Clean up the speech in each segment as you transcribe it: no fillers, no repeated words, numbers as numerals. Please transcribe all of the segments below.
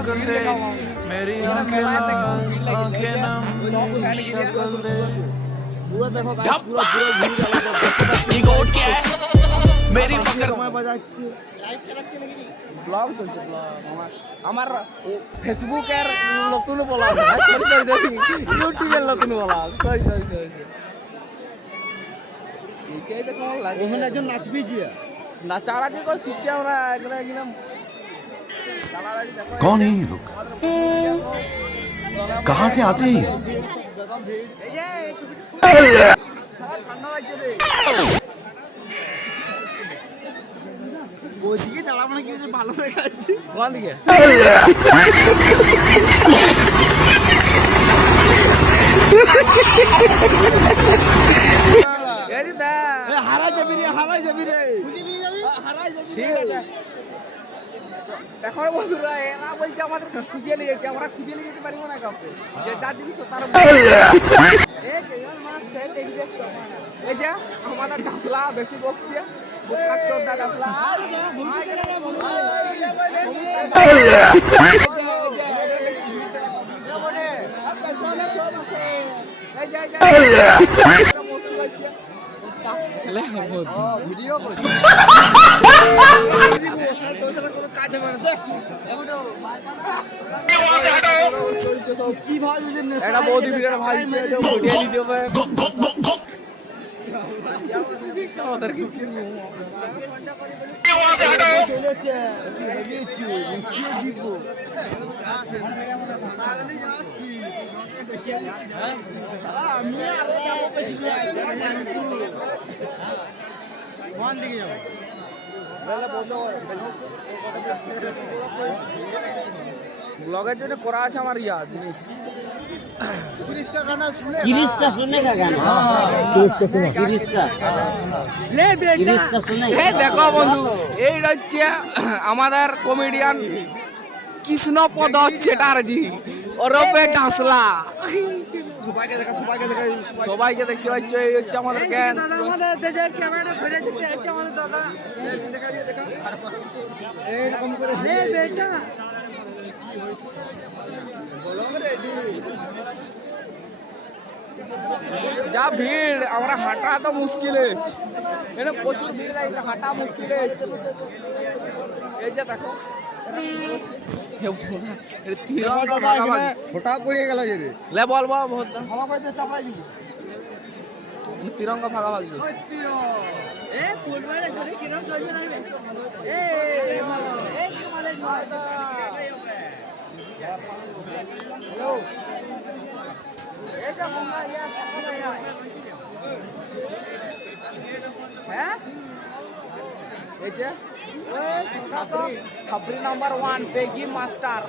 शक्ल दे मेरी आंखें लाल आंखें नम शक्ल दे पूरा देखो गाइस पूरा पूरा घूम गया ये गोट क्या है मेरी पकड़ সময় বাজাচ্ছি লাইভ চালাচ্ছি নাকি ব্লগ চলছে ব্লগ আমার ফেসবুকের নতুন ব্লগ ইউটিউবের নতুন ব্লগ সরি এইটাই তো কেমন লাগে ওখানে একজন নাচবি জি নাচাড়াচি করে সিস্টেম আমরা একদম कौन है ये लोग कहाँ से आते हैं ওইদিকে দাঁড়াবো না কি ভালো দেখাচ্ছি কোন দিকে হারাই যাবি রে ঠিক আছে দেখো বন্ধুরা এরা বলছে আমাদের খুঁজে নিয়ে যেতে আমরা খুঁজে নিয়ে যেতে পারবো না কাউকে যে যার জিনিস তার এই যে আমাদের ডাসলা বেশি বকছে চোদ্দা ডাসলা ভিডিও করছি একটা বৌদি ভিডিও ভাই ভিডিও আমাদের কি কোন দিকে যাবো ব্লগের জন্য করা আছে আমার জিনিস गिरीश का गाना सुने गिरीश का सुनने का गाना गिरीश का सुनने এই দেখো বন্ধু এই হচ্ছে আমাদের কমেডিয়ান কৃষ্ণপদ চ্যাটার্জি ওরফে ডাসলা সবাইকে দেখতে পাচ্ছ এই হচ্ছে আমাদের গ্যাং ক্যামেরাটা ধরে দিতে হচ্ছে আমাদের দাদা এরকম করে বেটা যা ভিড় আমরা হাঁটা তো মুশকিল হয়েছে এটা প্রচুর ভিড় লাগছে হাঁটা মুশকিল হয়েছে এই যে দেখো ফোটা পড়ে গেল যে লে বল তিরঙ্গা ফাঁকা ভাগ ছাত্রী নাম্বার 1 বেগি মাস্টার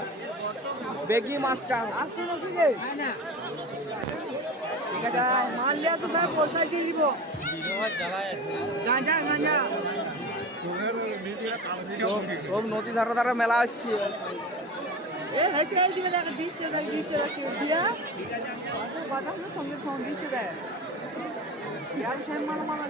ঠিক আছে মান লিয়া তো ভাই পয়সা দিয়ে দিব গাঁজা সব নদী ধারে মেলা হচ্ছে এ হেঁটে দিকে দেখা দিচ্ছে দিয়া কথা সঙ্গে ফোন দিচ্ছে দেয় यार सम्मान माना